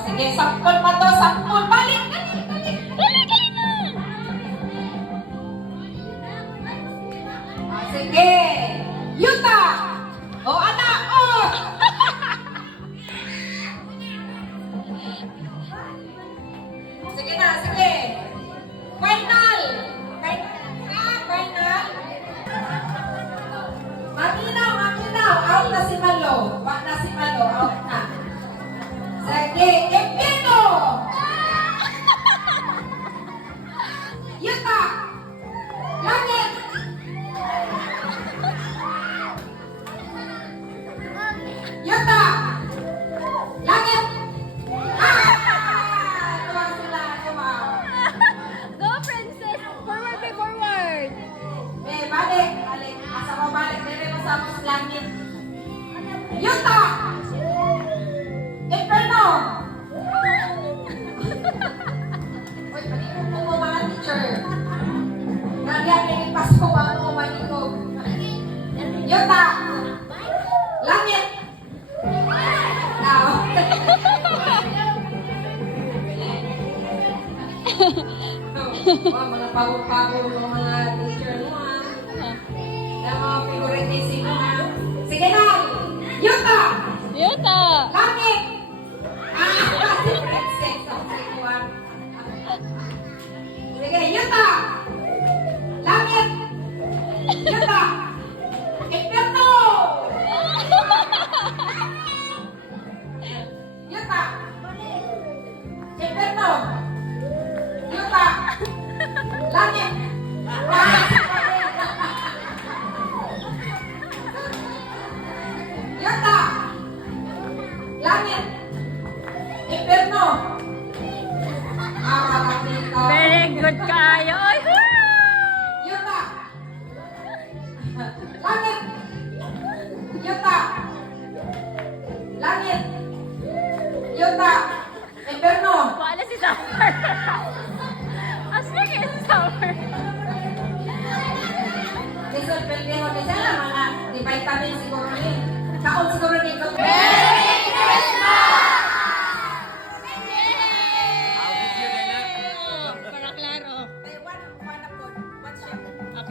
sige, sampol pa to, sampol. Balik, balik, balik. Dali, dali na! Sige. Yuta. O, anak, o. Sige na, sige. Final. Final. Maminaw, maminaw. Out na si Malo. Wag na si Malo. Out na. Sige. Empino. Yuta. Langit. Yuta. Langit. Tuwa sila. Tuwa. Go, princess! Forward, be forward! Balik. Balik. Asa mo balik. Dere mo sa mas langit. Yuta. Inferno. Uy, manikog po mo mga teacher. Nagyan, nilipas ko ang manikog. Yuta. Langit. Now. Mga pagod-pagod ng mga teacher mo ha. Ng mga figuritism mo ha. Sige na. Yuta. Yuta! Langit. Si Princess. Ang sikuan. Sige, Yuta. Langit. Yuta. Inferno. Yuta. Inferno. Yuta. Langit. Yuta. Langit. Inferno. Kapita. Very good kayo! Ay, Yuta. Langit. Yuta. Langit. Yuta. Inferno. wala si Summer! Asma kayo si Summer! Lisod, pendejo. Kasi alam mga di vitamin siguro ni. Kaon siguro ni.